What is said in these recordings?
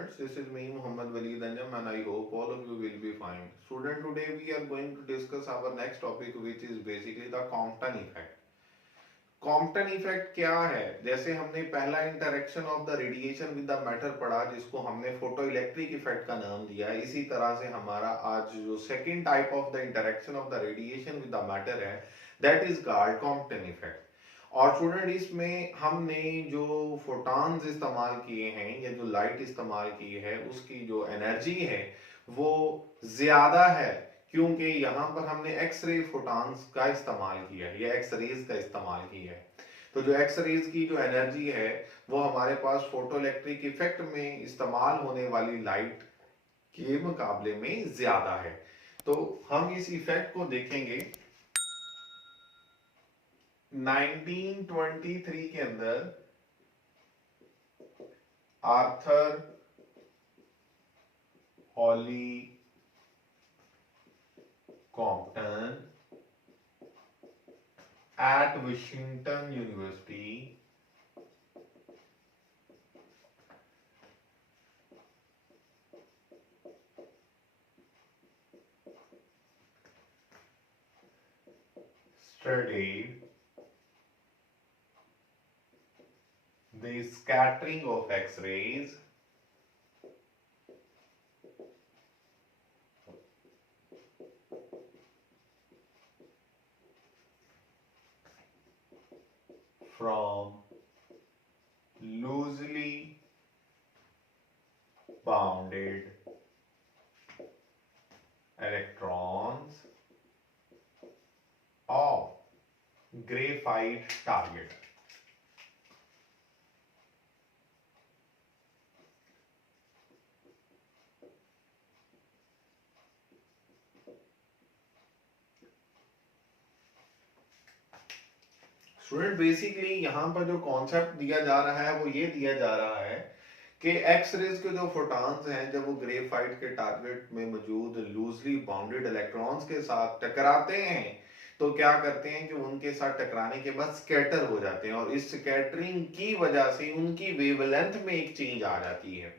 students, this is me Muhammad Waleed Anjam and I hope all of you will be fine. Student, today we are going to discuss our next topic which is basically the Compton effect. Compton effect क्या है? जैसे हमने पहला interaction of the radiation with the matter पढ़ा जिसको हमने photo electric effect का नाम दिया, इसी तरह से हमारा आज जो second type of the interaction of the radiation with the matter है that is called Compton effect. और स्टूडेंट इसमें हमने जो फोटॉन्स इस्तेमाल किए हैं या जो लाइट इस्तेमाल की है उसकी जो एनर्जी है वो ज्यादा है, क्योंकि यहाँ पर हमने एक्स रे फोटॉन्स का इस्तेमाल किया है या एक्स रेज का इस्तेमाल किया है। तो जो एक्स रेज की जो एनर्जी है वो हमारे पास फोटो इलेक्ट्रिक इफेक्ट में इस्तेमाल होने वाली लाइट के मुकाबले में ज्यादा है। तो हम इस इफेक्ट को देखेंगे 1923 के अंदर Arthur Holly Compton at Washington University studied the scattering of X-rays from loosely bounded electrons of graphite target. Student basically यहाँ पर जो कॉन्सेप्ट दिया जा रहा है वो ये दिया जा रहा है कि एक्स रेज के जो फोटॉन्स हैं जब वो ग्रेफाइट के टारगेट में मौजूद लूजली बाउंडेड इलेक्ट्रॉन्स के साथ टकराते हैं तो क्या करते हैं कि उनके साथ टकराने के बाद स्कैटर हो जाते हैं और इस स्कैटरिंग की वजह से उनकी वेवलेंथ में एक चेंज आ जाती है।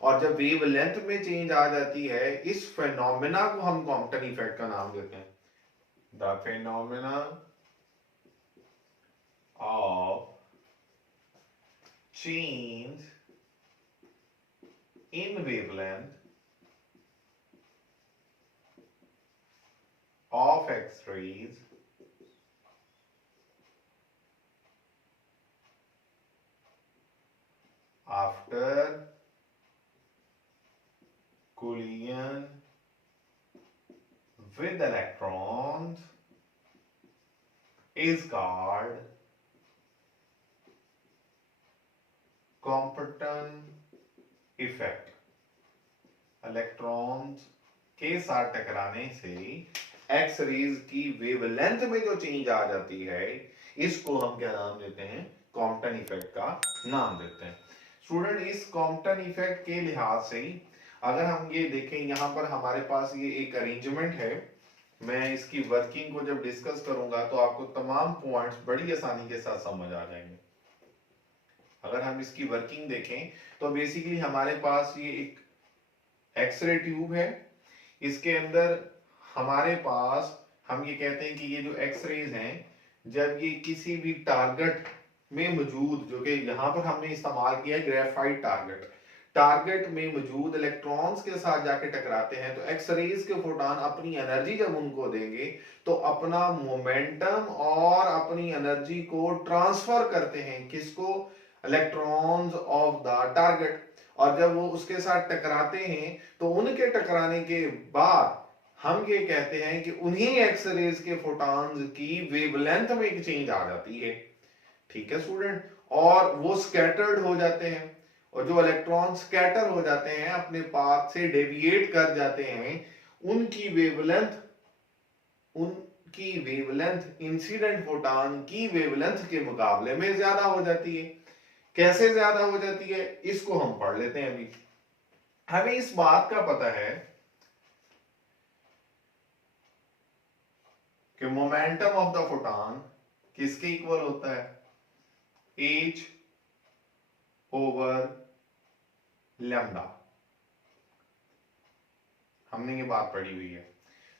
और जब वेवलेंथ में चेंज आ जाती है इस फेनोमेना को हम कॉम्पटन इफेक्ट का नाम देते हैं। The phenomena of change in wavelength of X-rays after collision with electrons is called Compton effect. Electrons के साथ टकराने से एक्स रेज की वेवलेंथ में जो चेंज आ जाती है इसको हम क्या नाम देते हैं? कॉम्पटन इफेक्ट का नाम देते हैं। स्टूडेंट इस कॉम्पटन इफेक्ट के लिहाज से अगर हम ये देखें यहाँ पर हमारे पास ये एक अरेंजमेंट है, मैं इसकी वर्किंग को जब डिस्कस करूंगा तो आपको तमाम पॉइंट्स बड़ी आसानी के साथ समझ आ जाएंगे। अगर हम इसकी वर्किंग देखें तो बेसिकली हमारे पास ये एक एक्सरे ट्यूब है, इसके अंदर हमारे पास हम ये कहते हैं कि ये जो एक्सरेज हैं जब ये किसी भी टारगेट में मौजूद, जो कि यहाँ पर हमने इस्तेमाल किया ग्रेफाइट टारगेट में मौजूद इलेक्ट्रॉन्स के साथ जाके टकराते हैं तो एक्सरेज के फोटॉन अपनी एनर्जी जब उनको देंगे तो अपना मोमेंटम और अपनी एनर्जी को ट्रांसफर करते हैं किसको? Electrons of the target. और जब वो उसके साथ टकराते हैं तो उनके टकराने के बाद हम ये कहते हैं कि उन्हीं एक्स रेज के फोटॉन्स की वेवलेंथ में एक चेंज आ जाती है। ठीक है स्टूडेंट, और वो स्कैटर्ड हो जाते हैं और जो इलेक्ट्रॉन स्कैटर हो जाते हैं अपने पाथ से डेविएट कर जाते हैं उनकी वेवलेंथ इंसिडेंट फोटॉन की वेवलेंथ के मुकाबले में ज्यादा हो जाती है। कैसे ज्यादा हो जाती है इसको हम पढ़ लेते हैं। अभी हमें इस बात का पता है कि मोमेंटम ऑफ द फोटॉन किसके इक्वल होता है? h over lambda. हमने ये बात पढ़ी हुई है।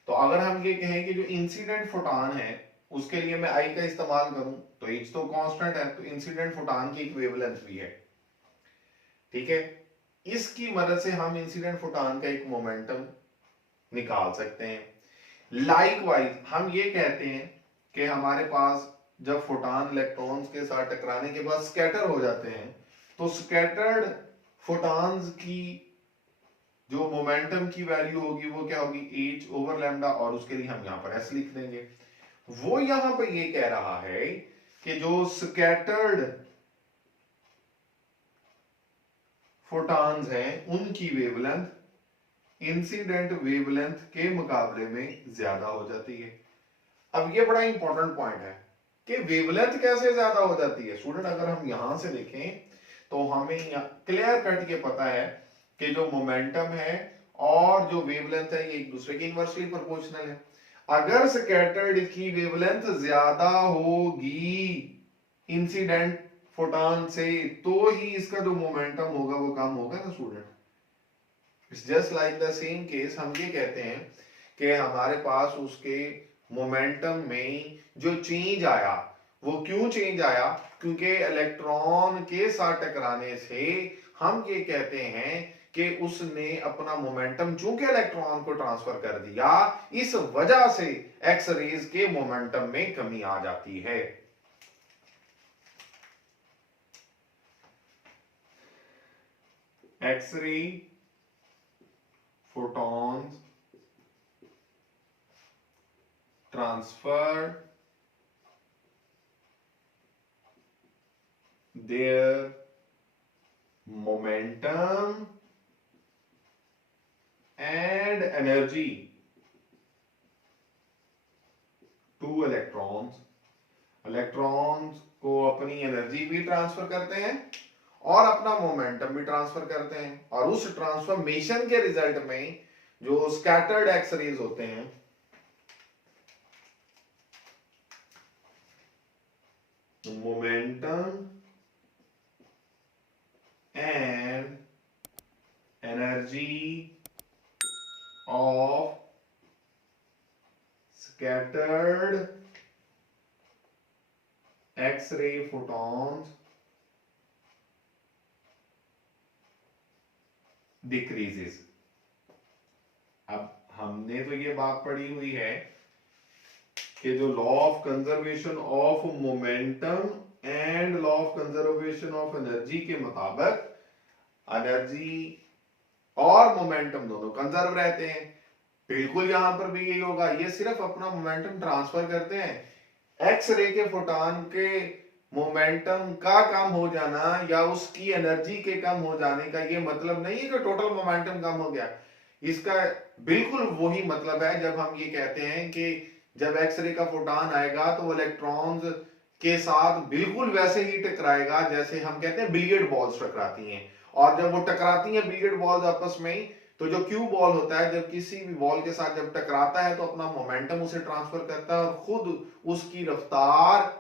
तो अगर हम ये कहें कि जो इंसिडेंट फोटॉन है उसके लिए मैं आई का इस्तेमाल करूं तो एच तो कांस्टेंट है, तो इंसिडेंट फोटॉन की एक वेवलेंथ भी है, ठीक है। इसकी मदद से हम इंसिडेंट फोटॉन का एक मोमेंटम निकाल सकते हैं। लाइकवाइज हम ये कहते हैं कि हमारे पास जब फोटॉन इलेक्ट्रॉन्स के साथ टकराने के बाद स्कैटर हो जाते हैं तो स्कैटर्ड फोटॉन्स की जो मोमेंटम की वैल्यू होगी वो क्या होगी, h ओवर लैम्डा, और उसके लिए हम यहां पर s लिख देंगे। वो यहां पर ये कह रहा है कि जो स्कैटर्ड फोटॉन्स हैं उनकी वेवलेंथ इंसिडेंट वेवलेंथ के मुकाबले में ज्यादा हो जाती है। अब ये बड़ा इंपॉर्टेंट पॉइंट है कि वेवलेंथ कैसे ज्यादा हो जाती है। स्टूडेंट अगर हम यहां से देखें तो हमें क्लियर कट के पता है कि जो मोमेंटम है और जो वेवलेंथ है ये एक दूसरे के इनवर्सली प्रोपोर्शनल है। अगर स्कैटर्ड की वेवलेंथ ज्यादा होगी इंसिडेंट फोटॉन से तो ही इसका जो मोमेंटम होगा वो कम होगा ना student. It's just like the same case, हम ये कहते हैं कि हमारे पास उसके मोमेंटम में जो चेंज आया वो क्यों चेंज आया, क्योंकि इलेक्ट्रॉन के साथ टकराने से हम ये कहते हैं कि उसने अपना मोमेंटम चूंकि इलेक्ट्रॉन को ट्रांसफर कर दिया, इस वजह से एक्स रेज के मोमेंटम में कमी आ जाती है। X-ray photons transfer their momentum and energy to electrons। Electrons को अपनी एनर्जी भी ट्रांसफर करते हैं और अपना मोमेंटम भी ट्रांसफर करते हैं, और उस ट्रांसफॉर्मेशन के रिजल्ट में जो स्कैटर्ड एक्स-रेज होते हैं momentum and energy of scattered X-ray photons decreases। अब हमने तो ये बात पढ़ी हुई है कि जो law of conservation of momentum and law of conservation of energy के मुताबिक एनर्जी और मोमेंटम दोनों कंजर्व रहते हैं। बिल्कुल यहां पर भी यही होगा, ये सिर्फ अपना मोमेंटम ट्रांसफर करते हैं। एक्स रे के फोटॉन के मोमेंटम का कम हो जाना या उसकी एनर्जी के कम हो जाने का ये मतलब नहीं है कि टोटल मोमेंटम कम हो गया। इसका बिल्कुल वही मतलब है जब हम ये कहते हैं कि जब एक्सरे का फोटॉन आएगा तो वो इलेक्ट्रॉन्स के साथ बिल्कुल वैसे ही टकराएगा जैसे हम कहते हैं बिलियर्ड बॉल्स टकराती हैं। और जब वो टकराती हैं बिलियर्ड बॉल्स आपस में, तो जो क्यू बॉल होता है जब किसी भी बॉल के साथ जब टकराता है तो अपना मोमेंटम उसे ट्रांसफर करता है और खुद उसकी रफ्तार,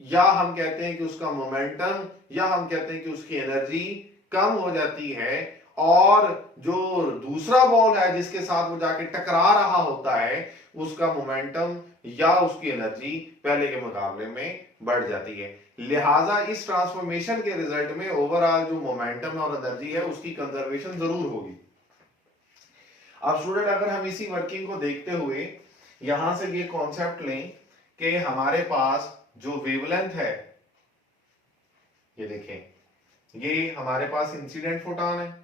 या हम कहते हैं कि उसका मोमेंटम, या हम कहते हैं कि उसकी एनर्जी कम हो जाती है। और जो दूसरा बॉल है जिसके साथ वो जाके टकरा रहा होता है उसका मोमेंटम या उसकी एनर्जी पहले के मुकाबले में बढ़ जाती है। लिहाजा इस ट्रांसफॉर्मेशन के रिजल्ट में ओवरऑल जो मोमेंटम और एनर्जी है उसकी कंजर्वेशन जरूर होगी। अब स्टूडेंट अगर हम इसी वर्किंग को देखते हुए यहां से ये कॉन्सेप्ट लें कि हमारे पास जो वेवलेंथ है, ये देखें ये हमारे पास इंसिडेंट फोटॉन है,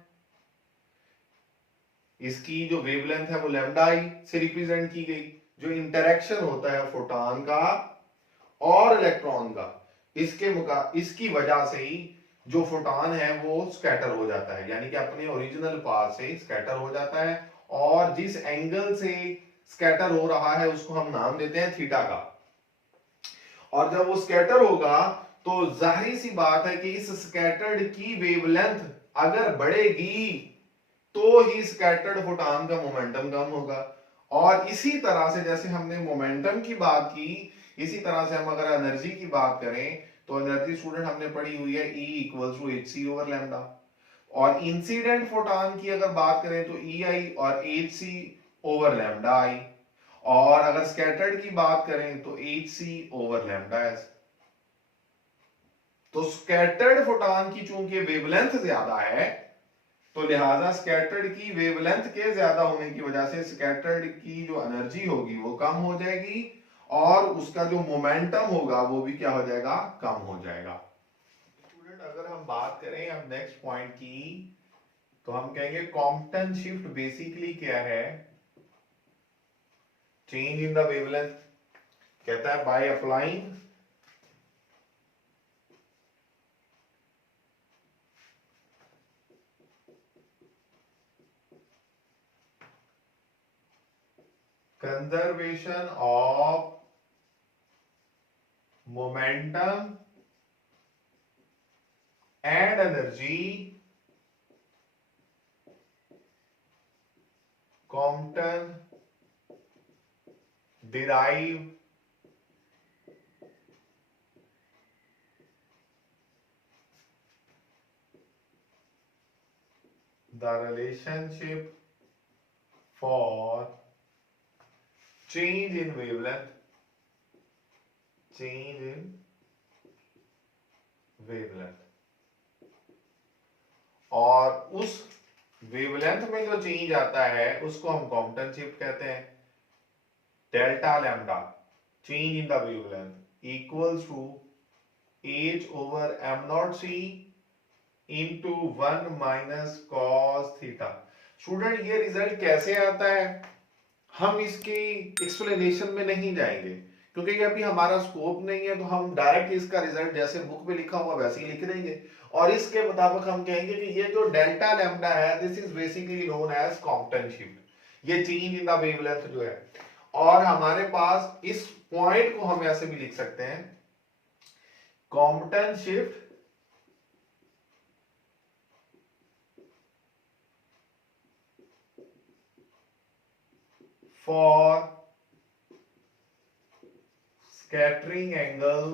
इसकी जो वेवलेंथ है वो लैम्डा आई से रिप्रेजेंट की गई। जो इंटरेक्शन होता है फोटॉन का और इलेक्ट्रॉन का, इसकी वजह से ही जो फोटॉन है वो स्कैटर हो जाता है, यानी कि अपने ओरिजिनल पाथ से स्कैटर हो जाता है। और जिस एंगल से स्कैटर हो रहा है उसको हम नाम देते हैं थीटा का। और जब वो स्कैटर होगा तो जाहिर सी बात है कि इस स्कैटर्ड की वेवलेंथ अगर बढ़ेगी तो ही स्कैटर्ड फोटॉन का मोमेंटम कम होगा। और इसी तरह से जैसे हमने मोमेंटम की बात की, इसी तरह से हम अगर एनर्जी की बात करें तो एनर्जी स्टूडेंट हमने पढ़ी हुई है E = hc/λ। और इंसिडेंट फोटॉन की अगर बात करें तो EI और HC ओवर लैम्डा आई, और अगर स्कैटर्ड की बात करें तो HC ओवर लैम्डा एस। तो स्कैटर्ड फोटॉन की चूंकि वेवलेंथ ज्यादा है, तो लिहाजा स्कैटर्ड की वेवलेंथ के ज्यादा होने की वजह से स्कैटर्ड की जो एनर्जी होगी वो कम हो जाएगी, और उसका जो मोमेंटम होगा वो भी क्या हो जाएगा, कम हो जाएगा। स्टूडेंट अगर हम बात करें अब नेक्स्ट पॉइंट की, तो हम कहेंगे कॉम्पटन शिफ्ट बेसिकली क्या है, चेंज इन द वेवलेंथ। कहता है by applying conservation of momentum and energy, Compton derive the relationship for change in wavelength, change in wavelength, और उस वेवलेंथ में जो चेंज आता है उसको हम कॉम्पटन शिफ्ट कहते हैं। Delta lambda change in the wavelength equals to h over m naught c into 1 minus cos theta. Student ये रिजल्ट कैसे आता है हम इसकी एक्सप्लेनेशन में नहीं जाएंगे, क्योंकि ये अभी हमारा स्कोप नहीं है, तो हम डायरेक्ट इसका रिजल्ट जैसे बुक में लिखा हुआ वैसे ही लिख देंगे, और इसके मुताबिक हम कहेंगे कि ये जो डेल्टा लैम्डा है this is basically known as Compton shift, ये चेंज इन द वेवलेंथ जो है। और हमारे पास इस पॉइंट को हम ऐसे भी लिख सकते हैं, Compton shift for scattering angle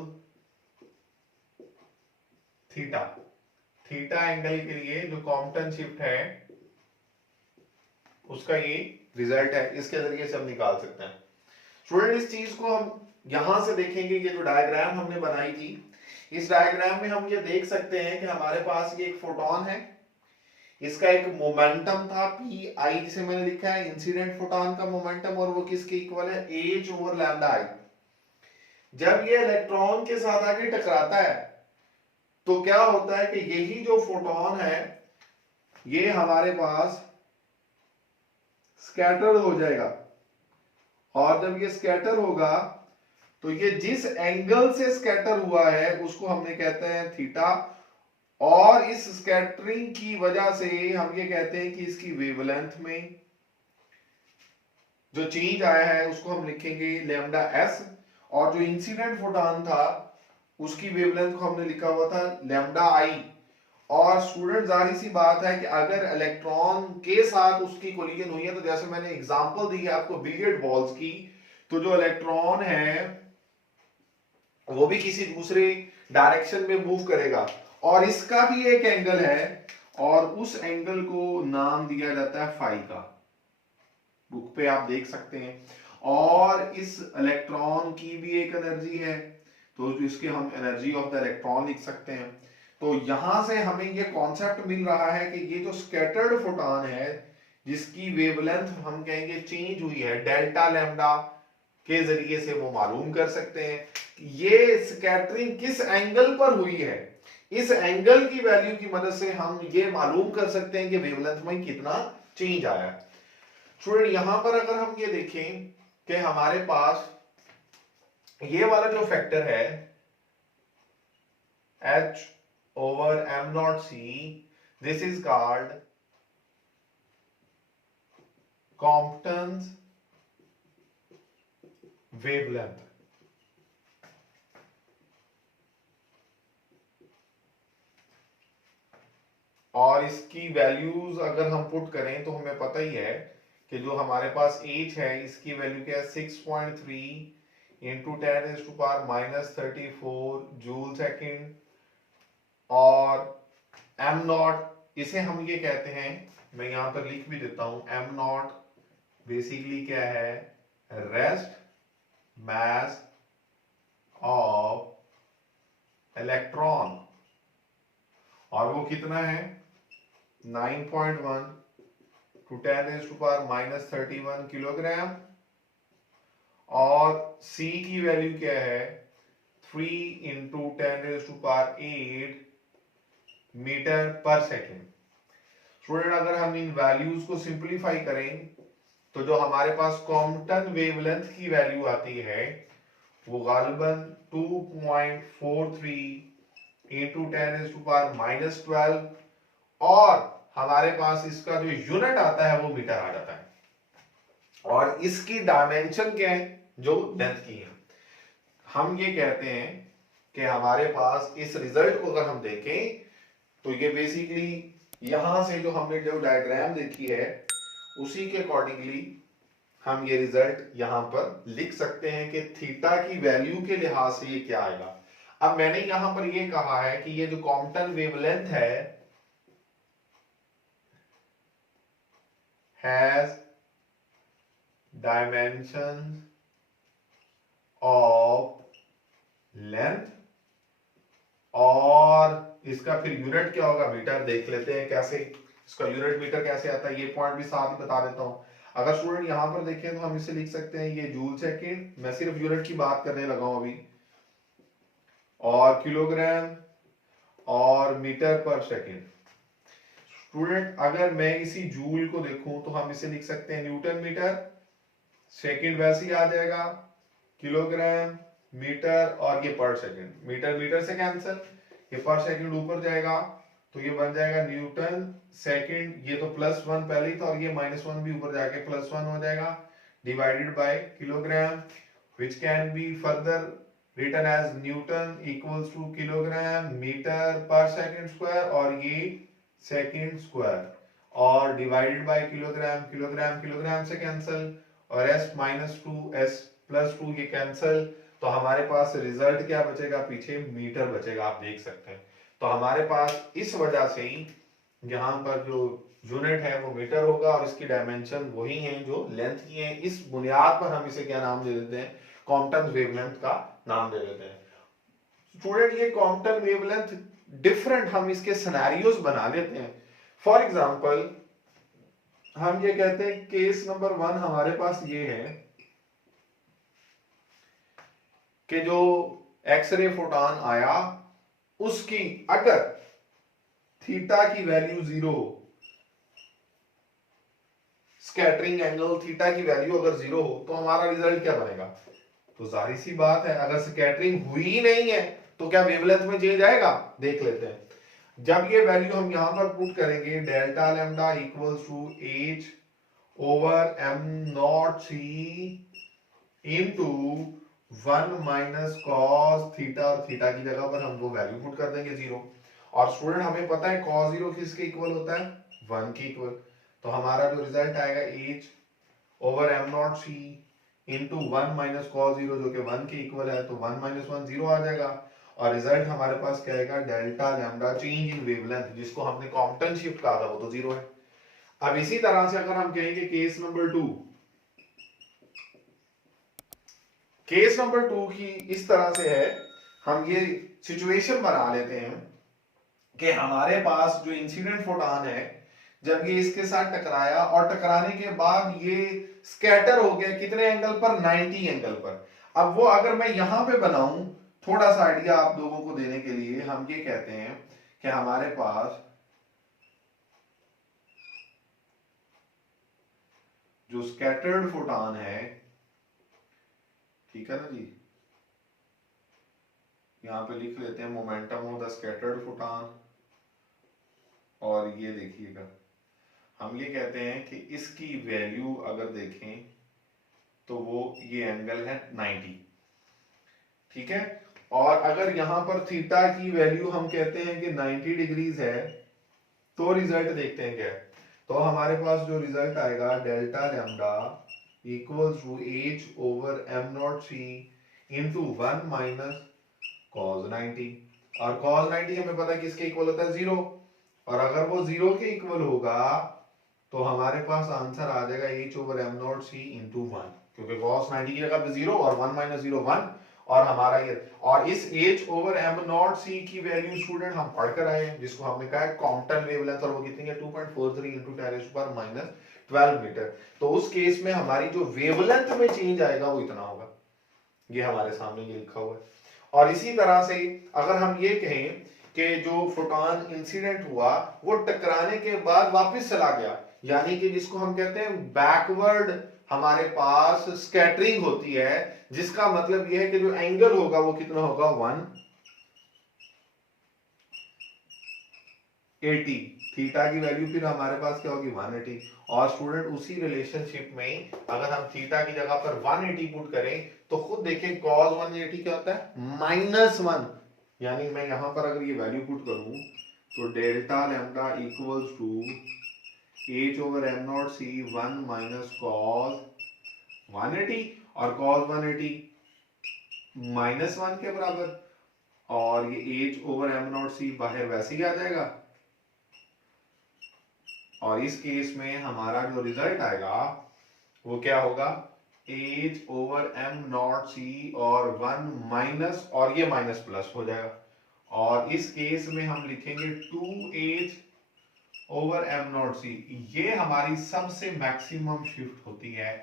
theta. Theta angle के लिए जो कॉम्पटन शिफ्ट है उसका ये रिजल्ट है, इसके जरिए से हम निकाल सकते हैं। स्टूडेंट इस चीज को हम यहां से देखेंगे, ये जो डायग्राम हमने बनाई थी, इस डायग्राम में हम ये देख सकते हैं कि हमारे पास ये एक फोटोन है, इसका एक मोमेंटम था पी आई जिसे मैंने लिखा है इंसिडेंट फोटॉन का मोमेंटम, और वो किसके इक्वल है, एच ओवर लैम्डा आई। जब ये इलेक्ट्रॉन के साथ आके टकराता है तो क्या होता है कि यही जो फोटोन है ये हमारे पास स्कैटर हो जाएगा, और जब ये स्कैटर होगा तो ये जिस एंगल से स्कैटर हुआ है उसको हमने कहते हैं थीटा, और इस स्कैटरिंग की वजह से हम ये कहते हैं कि इसकी वेवलेंथ में जो चेंज आया है उसको हम लिखेंगे लैम्डा एस, और जो इंसिडेंट फोटॉन था उसकी वेवलेंथ को हमने लिखा हुआ था लैम्डा आई। और स्टूडेंट जाहिर सी बात है कि अगर इलेक्ट्रॉन के साथ उसकी कोलिजन हुई है, तो जैसे मैंने एग्जांपल दी है आपको बिलियर्ड बॉल्स की, तो जो इलेक्ट्रॉन है वो भी किसी दूसरे डायरेक्शन में मूव करेगा, और इसका भी एक एंगल है, और उस एंगल को नाम दिया जाता है फाई का, बुक पे आप देख सकते हैं। और इस इलेक्ट्रॉन की भी एक एनर्जी है, तो इसके हम एनर्जी ऑफ द इलेक्ट्रॉन लिख सकते हैं। तो यहां से हमें ये कॉन्सेप्ट मिल रहा है कि ये जो स्कैटर्ड फोटॉन है जिसकी वेवलेंथ हम कहेंगे चेंज हुई है डेल्टा लैम्डा के जरिए से वो मालूम कर सकते हैं कि ये स्कैटरिंग किस एंगल पर हुई है। इस एंगल की वैल्यू की मदद से हम ये मालूम कर सकते हैं कि वेवलेंथ में कितना चेंज आया। स्टूडेंट यहां पर अगर हम ये देखें कि हमारे पास ये वाला जो फैक्टर है h over m naught c, this is called Compton's wavelength। और इसकी वैल्यूज अगर हम पुट करें तो हमें पता ही है कि जो हमारे पास h है इसकी वैल्यू क्या है 6.3 इंटू 10⁻⁻34 जूल सेकेंड, और m नॉट इसे हम ये कहते हैं, मैं यहां पर लिख भी देता हूं, एम नॉट बेसिकली क्या है, रेस्ट मास ऑफ इलेक्ट्रॉन, और वो कितना है 9.1 टू 10⁻⁻31 किलोग्राम, और C की वैल्यू क्या है 3 into 10⁸ metre per second. Student अगर हम इन वैल्यूज को सिंपलीफाई करें तो जो हमारे पास कॉम्पटन वेवलेंथ की वैल्यू आती है वो गालिबन 2.43 इंटू 10⁻⁻12, और हमारे पास इसका जो यूनिट आता है वो मीटर आ जाता है, और इसकी डायमेंशन क्या है जो लेंथ की है। हम ये कहते हैं कि हमारे पास इस रिजल्ट को अगर हम देखें तो ये बेसिकली यहां से जो हमने जो डायग्राम देखी है उसी के अकॉर्डिंगली हम ये रिजल्ट यहां पर लिख सकते हैं कि थीटा की वैल्यू के लिहाज से ये क्या आएगा। अब मैंने यहां पर ये कहा है कि ये जो कॉम्पटन वेवलेंथ है हैज डायमेंशन ऑफ लेंथ, और इसका फिर यूनिट क्या होगा मीटर। देख लेते हैं कैसे इसका यूनिट मीटर कैसे आता है, ये पॉइंट भी साथ ही बता देता हूं। अगर स्टूडेंट यहां पर देखें तो हम इसे लिख सकते हैं ये जूल सेकेंड, मैं सिर्फ यूनिट की बात करने लगा हूं अभी, और किलोग्राम और मीटर पर सेकेंड। स्टूडेंट अगर मैं इसी जूल को देखूं तो हम इसे लिख सकते हैं न्यूटन मीटर, सेकेंड वैसे ही आ जाएगा, किलोग्राम मीटर और ये पर सेकेंड, मीटर मीटर से कैंसिल, ये पर सेकेंड ऊपर जाएगा तो ये बन जाएगा न्यूटन सेकेंड, ये तो +1 पहले ही था और ये -1 भी ऊपर जाके +1 हो जाएगा, divided by kilogram which can be further written as Newton equals to kilogram metre per second square, और ये सेकेंड स्क्वायर, और divided by kilogram, kilogram kilogram से कैंसिल, और s-2 s+2 ये कैंसिल, तो हमारे पास रिजल्ट क्या बचेगा, पीछे मीटर बचेगा, आप देख सकते हैं। तो हमारे पास इस वजह से ही यहाँ पर जो यूनिट है वो मीटर होगा, और इसकी डायमेंशन वही है जो लेंथ की है। इस बुनियाद पर हम इसे क्या नाम दे देते हैं, कॉम्पटन वेवलेंथ का नाम दे देते हैं। स्टूडेंट ये कॉम्पटन वेवलेंथ डिफरेंट हम इसके सिनेरियोस बना लेते हैं। फॉर एग्जांपल हम ये कहते हैं केस नंबर 1 हमारे पास ये है कि जो एक्सरे फोटॉन आया उसकी अगर थीटा की वैल्यू 0, स्कैटरिंग एंगल थीटा की वैल्यू अगर 0 हो तो हमारा रिजल्ट क्या बनेगा। तो जाहिर सी बात है अगर स्कैटरिंग हुई ही नहीं है तो क्या वेवलेंथ में चेंज आएगा, देख लेते हैं। जब ये वैल्यू हम यहां पर पुट करेंगे delta lambda equals to h over m naught c into 1 minus cos theta, और थीटा की जगह पर हम वो वैल्यू पुट कर देंगे 0। और स्टूडेंट हमें पता है cos 0 किसके इक्वल होता है, 1 के इक्वल, तो हमारा जो रिजल्ट आएगा h over m naught c into 1 minus cos 0 जो कि 1 के इक्वल है, तो 1 माइनस 1 0 आ जाएगा, और रिजल्ट हमारे पास क्या आएगा डेल्टा लैम्डा चेंज इन वेवलेंथ, जिसको हमने कॉम्पटन शिफ्ट कहा था वो तो 0 है। अब इसी तरह से अगर हम कहेंगे केस नंबर 2, केस नंबर 2 की इस तरह से है, हम ये सिचुएशन बना लेते हैं कि हमारे पास जो इंसिडेंट फोटॉन है जब ये इसके साथ टकराया और टकराने के बाद ये स्कैटर हो गया कितने एंगल पर, 90 एंगल पर। अब वो अगर मैं यहां पे बनाऊं थोड़ा सा आइडिया आप लोगों को देने के लिए, हम ये कहते हैं कि हमारे पास जो स्कैटर्ड फोटॉन है, ठीक है ना जी, यहां पे लिख लेते हैं momentum of the scattered photon, और ये देखिएगा हम ये कहते हैं कि इसकी वैल्यू अगर देखें तो वो ये एंगल है 90, ठीक है। और अगर यहां पर थीटा की वैल्यू हम कहते हैं कि 90 डिग्रीज है, तो रिजल्ट देखते हैं क्या है। तो हमारे पास जो रिजल्ट आएगा delta lambda equals to h over m naught c into 1 minus cos 90, और cos 90 हमें पता है किसके इक्वल होता है 0, और अगर वो 0 के इक्वल होगा तो हमारे पास आंसर आ जाएगा h over m naught c into 1, क्योंकि cos 90 की जगह पे 0 और 1 माइनस 0 1, और हमारा ये, और इस h ओवर एम नॉट सी की वैल्यू स्टूडेंट हम पढ़ कर आए हैं, जिसको हमने कहा है कॉम्पटन वेवलेंथ, और वो कितनी है 2.43 इंटू 10⁻⁻12 मीटर। तो उस केस में हमारी जो वेवलेंथ में चेंज आएगा वो इतना होगा, ये हमारे सामने ये लिखा हुआ है। और इसी तरह से अगर हम ये कहें कि जो फोटोन इंसिडेंट हुआ वो टकराने के बाद वापस चला गया, यानी कि जिसको हम कहते हैं बैकवर्ड हमारे पास स्कैटरिंग होती है, जिसका मतलब यह है कि जो एंगल होगा वो कितना होगा 180, थीटा की वैल्यू फिर हमारे पास क्या होगी 180। और स्टूडेंट उसी रिलेशनशिप में अगर हम थीटा की जगह पर 180 पुट करें तो खुद देखें cos 180 क्या होता है -1, यानी मैं यहां पर अगर ये वैल्यू पुट करूं तो delta lambda equals to h over m naught c 1 minus cos 180, और cos 180 -1 के बराबर, और ये h ओवर एम नॉट सी बाहर वैसे ही आ जाएगा, और इस केस में हमारा जो रिजल्ट आएगा वो क्या होगा h ओवर एम नॉट सी और 1 माइनस, और ये माइनस प्लस हो जाएगा, और इस केस में हम लिखेंगे 2h ओवर एम नॉट सी। ये हमारी सबसे मैक्सिमम शिफ्ट होती है,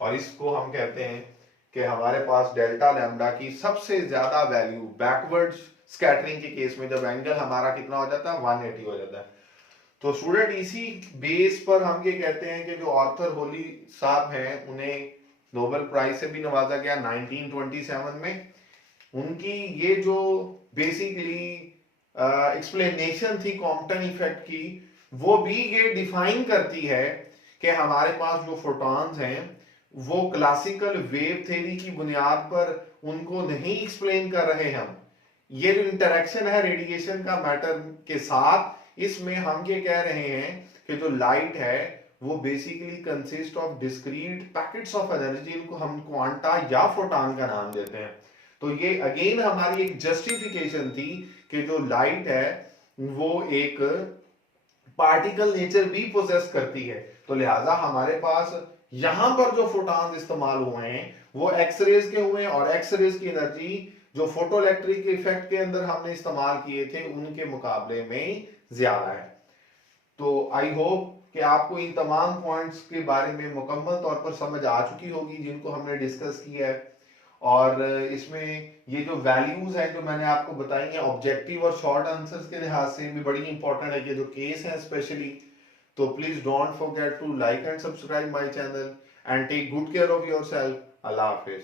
और इसको हम कहते हैं कि हमारे पास डेल्टा लैम्डा की सबसे ज्यादा वैल्यू बैकवर्ड स्कैटरिंग के केस में जब एंगल हमारा कितना हो जाता है 180 हो जाता है। तो स्टूडेंट इसी बेस पर हम ये कहते हैं कि जो आर्थर होली साहब हैं उन्हें नोबेल प्राइज से भी नवाजा गया 1927 में। उनकी ये जो बेसिकली एक्सप्लेनेशन थी कॉम्पटन इफेक्ट की, वो भी ये डिफाइन करती है कि हमारे पास जो फोटॉन्स हैं वो क्लासिकल वेव थ्योरी की बुनियाद पर उनको नहीं एक्सप्लेन कर रहे हम। ये जो इंटरेक्शन है रेडिएशन का मैटर के साथ, इसमें हम ये कह रहे हैं कि जो लाइट है वो basically consist of discrete packets of energy, इनको हम क्वांटा या फोटॉन का नाम देते हैं। तो ये अगेन हमारी एक जस्टिफिकेशन थी कि जो लाइट है वो एक पार्टिकल नेचर भी पोजेस करती है, तो लिहाजा हमारे पास यहां पर जो फोटॉन्स इस्तेमाल हुए हैं वो एक्सरेज के हुए हैं, और एक्सरेज की एनर्जी जो फोटो इलेक्ट्रिक इफेक्ट के अंदर हमने इस्तेमाल किए थे उनके मुकाबले में ज्यादा है। तो आई होप कि आपको इन तमाम पॉइंट्स के बारे में मुकम्मल तौर पर समझ आ चुकी होगी जिनको हमने डिस्कस किया है, और इसमें ये जो वैल्यूज हैं जो मैंने आपको बताई हैं ऑब्जेक्टिव और शॉर्ट आंसर्स के लिहाज से भी बड़ी इंपॉर्टेंट है, कि जो केस है स्पेशली। तो please don't forget to like and subscribe my channel and take good care of yourself. अल्लाह हाफिज।